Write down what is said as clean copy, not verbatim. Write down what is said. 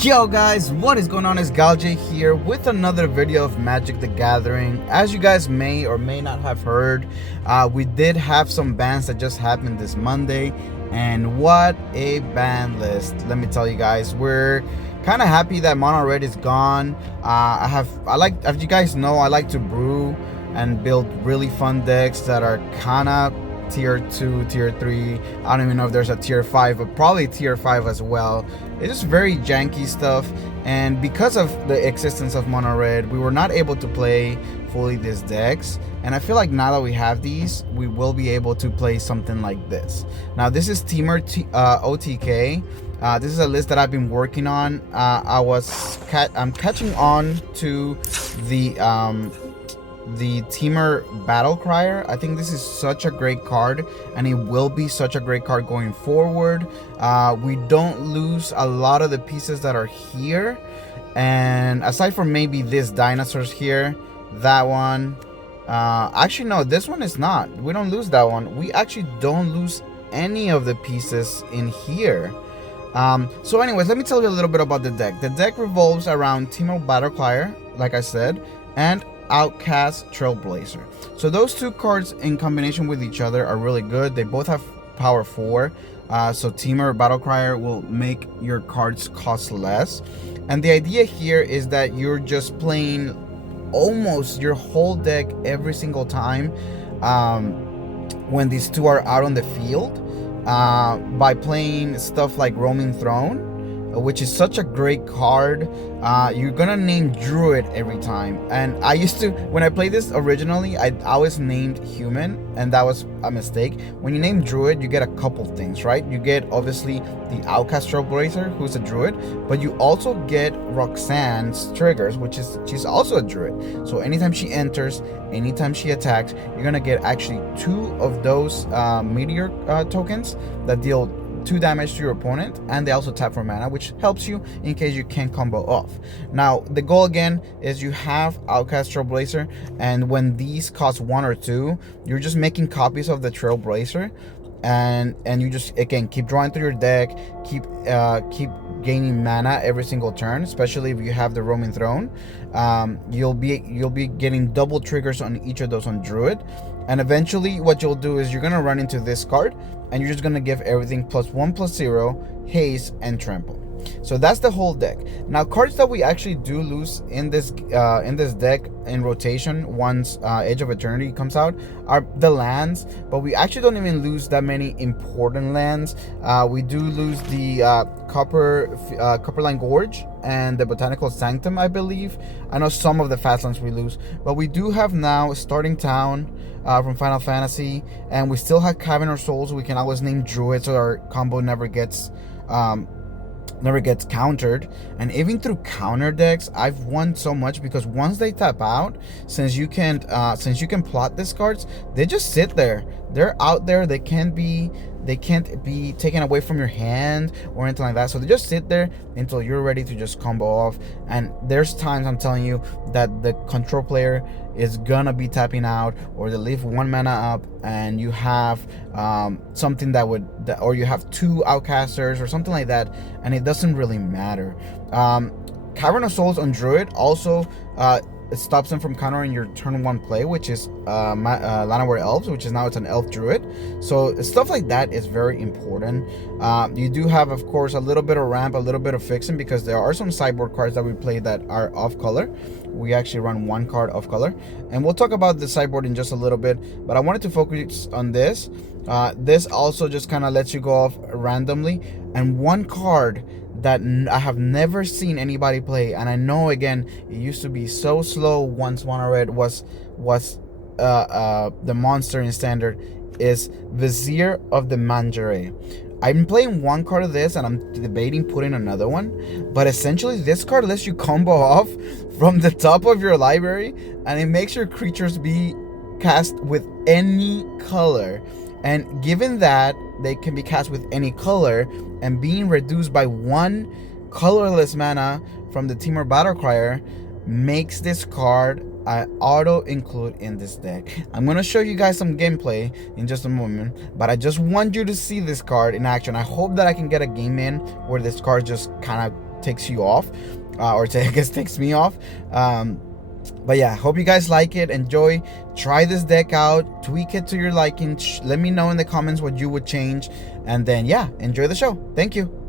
Yo guys, what is going on? It's Galj here with another video of Magic the Gathering. As you guys may or may not have heard, we did have some bans that just happened this Monday, and what a ban list. Let me tell you guys, we're kind of happy that Mono Red is gone. As you guys know, I like to brew and build really fun decks that are kind of tier 2, tier 3. I don't even know if there's a tier 5, but probably tier 5 as well. It's just very janky stuff, and because of the existence of Mono Red, we were not able to play fully these decks, and I feel like now that we have these, we will be able to play something like this. Now this is Temur OTK. This is a list that I've been working on. I'm catching on to the Temur Battle Crier. I think this is such a great card, and it will be such a great card going forward. We don't lose a lot of the pieces that are here, and aside from maybe this dinosaurs here, that one, actually no, this one is not. We don't lose that one. We actually don't lose any of the pieces in here. So anyways, let me tell you a little bit about the deck. The deck revolves around Temur Battle Crier, like I said, and Outcast Trailblazer. So those two cards in combination with each other are really good. They both have power 4. So Temur Battle Crier will make your cards cost less. And the idea here is that you're just playing almost your whole deck every single time when these two are out on the field, by playing stuff like Roaming Throne, which is such a great card. You're gonna name Druid every time, and I used to, when I played this originally, I always named Human, and that was a mistake. When you name Druid, you get a couple things, right? You get obviously the Outcast Trailblazer, who's a Druid, but you also get Roxanne's triggers, which is, she's also a Druid. So anytime she enters, anytime she attacks, you're gonna get actually 2 of those meteor tokens that deal 2 damage to your opponent, and they also tap for mana, which helps you in case you can't combo off. Now the goal again is you have Outcast Trailblazer, and when these cost 1 or 2, you're just making copies of the Trailblazer, and you just again keep drawing through your deck, keep gaining mana every single turn, especially if you have the Roaming Throne. You'll be getting double triggers on each of those on Druid, and eventually what you'll do is you're gonna run into this card, and you're just gonna give everything +1/+0, haste, and trample. So that's the whole deck. Now cards that we actually do lose in this deck in rotation once Edge of Eternity comes out are the lands, but we actually don't even lose that many important lands. We do lose the Copperline Gorge and the Botanical Sanctum, I believe. I know some of the fast lands we lose, but we do have now Starting Town from Final Fantasy, and we still have Cavern of Souls. We can always name Druid so our combo never gets countered. And even through counter decks, I've won so much, because once they tap out, since you can plot these cards, they just sit there. They're out there. They can't be taken away from your hand or anything like that. So they just sit there until you're ready to just combo off. And there's times, I'm telling you, that the control player is gonna be tapping out, or they leave 1 mana up, and you have something or you have 2 Outcasters or something like that, and it doesn't really matter. Cavern of Souls on Druid also it stops them from countering your turn 1 play, which is Llanowar Elves, which is now it's an Elf Druid. So stuff like that is very important. You do have, of course, a little bit of ramp, a little bit of fixing, because there are some sideboard cards that we play that are off color. We actually run 1 card off color, and we'll talk about the sideboard in just a little bit, but I wanted to focus on this. This also just kind of lets you go off randomly, and 1 card that I have never seen anybody play, and I know again it used to be so slow once Mono Red was the monster in Standard, is Vizier of the Manjare. I've been playing 1 card of this, and I'm debating putting another one, but essentially this card lets you combo off from the top of your library, and it makes your creatures be cast with any color. And given that they can be cast with any color, and being reduced by 1 colorless mana from the Temur Battle Crier, makes this card auto include in this deck. I'm gonna show you guys some gameplay in just a moment, but I just want you to see this card in action. I hope that I can get a game in where this card just kind of takes you off, I guess takes me off. But yeah, hope you guys like it. Enjoy. Try this deck out. Tweak it to your liking. Let me know in the comments what you would change. And then, yeah, enjoy the show. Thank you.